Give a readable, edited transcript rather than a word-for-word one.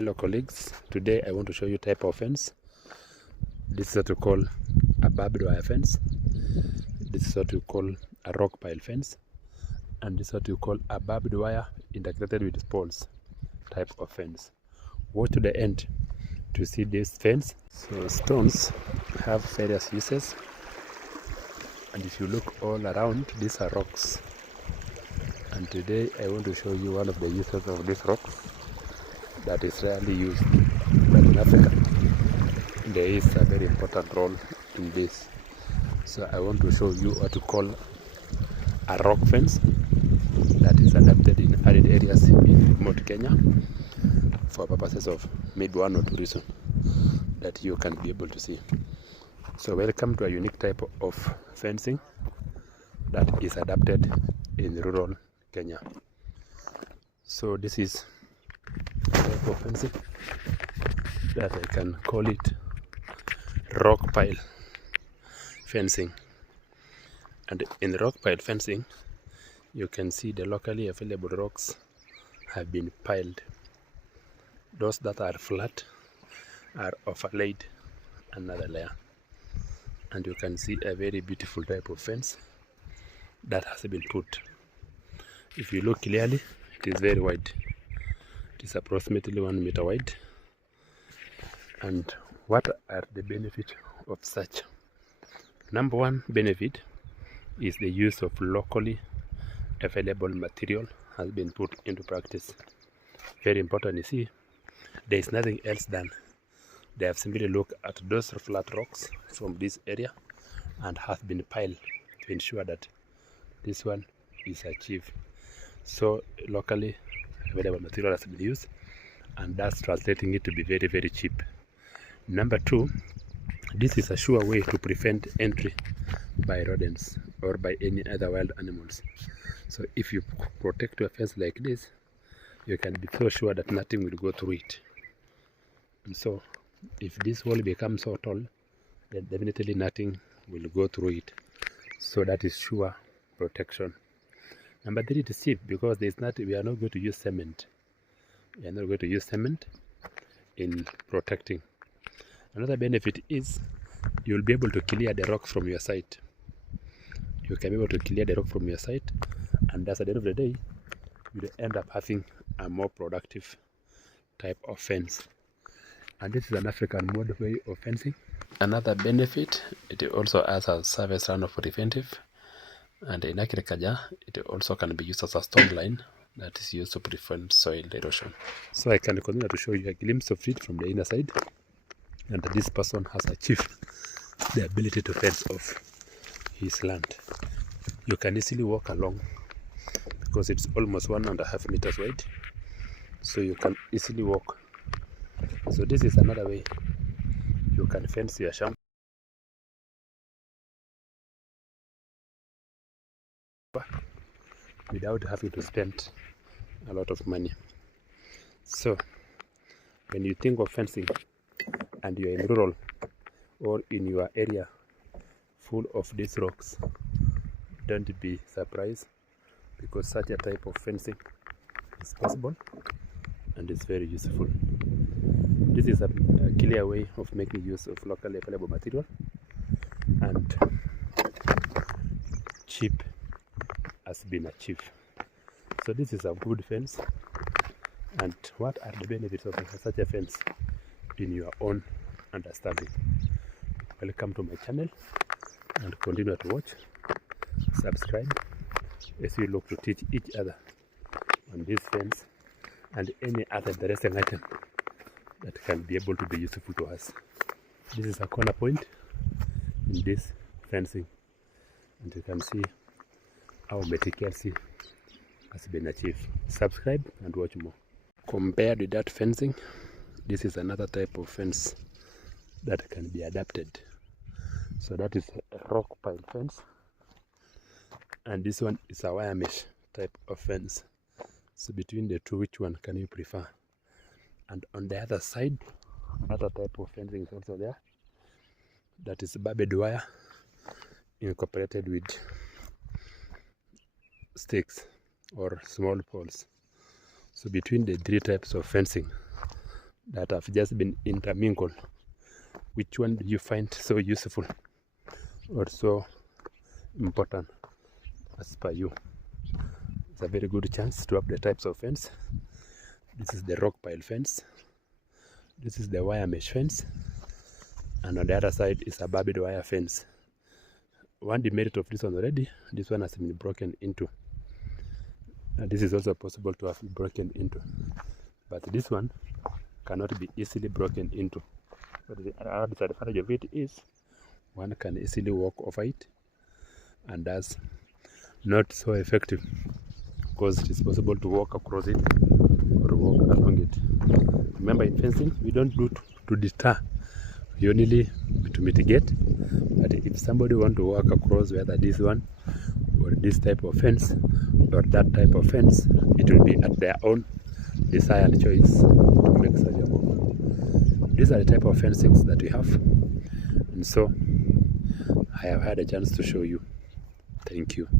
Hello colleagues, today I want to show you type of fence. This is what we call a barbed wire fence. This is what we call a rock pile fence. And this is what we call a barbed wire integrated with poles type of fence. Watch to the end to see this fence. So stones have various uses. And if you look all around, these are rocks. And today I want to show you one of the uses of these rocks that is rarely used, but in Africa there is a very important role in this. So I want to show you what to call a rock fence that is adapted in arid areas in remote Kenya for purposes of maybe one or two reasons that you can be able to see. So welcome to a unique type of fencing that is adapted in rural Kenya. So this is type of fencing that I can call it rock pile fencing. And in rock pile fencing, you can see the locally available rocks have been piled. Those that are flat are overlaid another layer, and you can see a very beautiful type of fence that has been put. If you look clearly, it is very wide. It is approximately 1 meter wide. And what are the benefits of such? Number one benefit is the use of locally available material has been put into practice. Very important, you see, there is nothing else done. They have simply looked at those flat rocks from this area and have been piled to ensure that this one is achieved. So locally available material has been used, and that's translating it to be very, very cheap. Number two, this is a sure way to prevent entry by rodents or by any other wild animals. So if you protect your fence like this, you can be so sure that nothing will go through it. And so if this wall becomes so tall, then definitely nothing will go through it. So that is sure protection. Number three, it is cheap because we are not going to use cement. We are not going to use cement in protecting. Another benefit is you will be able to clear the rock from your site. You can be able to clear the rock from your site, and thus at the end of the day, you will end up having a more productive type of fence. And this is an African mode way of fencing. Another benefit, it also has a service run of preventive. And in agriculture, it also can be used as a stone line that is used to prevent soil erosion. So I can continue to show you a glimpse of it from the inner side. And this person has achieved the ability to fence off his land. You can easily walk along because it's almost 1.5 meters wide. So you can easily walk. So this is another way you can fence your shamba without having to spend a lot of money. So when you think of fencing and you're in rural or in your area full of these rocks, don't be surprised because such a type of fencing is possible and is very useful. This is a clear way of making use of locally available material and cheap has been achieved. So this is a good fence. And what are the benefits of such a fence in your own understanding? Welcome to my channel and continue to watch, subscribe as we look to teach each other on this fence and any other interesting item that can be able to be useful to us. This is a corner point in this fencing, and you can see how meticulously has been achieved. Subscribe and watch more. Compared with that fencing, this is another type of fence that can be adapted. So that is a rock pile fence, and this one is a wire mesh type of fence. So between the two, which one can you prefer? And on the other side, another type of fencing is also there. That is barbed wire incorporated with sticks or small poles. So between the three types of fencing, that have just been intermingled. Which one do you find so useful or so important as per you? It's a very good chance to have the types of fence. This is the rock pile fence. This is the wire mesh fence. And on the other side is a barbed wire fence. One demerit of this one already, this one has been broken into. And this is also possible to have broken into. But this one cannot be easily broken into. But the other disadvantage of it is one can easily walk over it, and that's not so effective because it is possible to walk across it or walk along it. Remember, in fencing, we don't do to deter, we only to mitigate. But if somebody want to walk across whether this one or this type of fence or that type of fence, it will be at their own desired choice to make such a move. These are the type of fencings that we have, and so I have had a chance to show you. Thank you.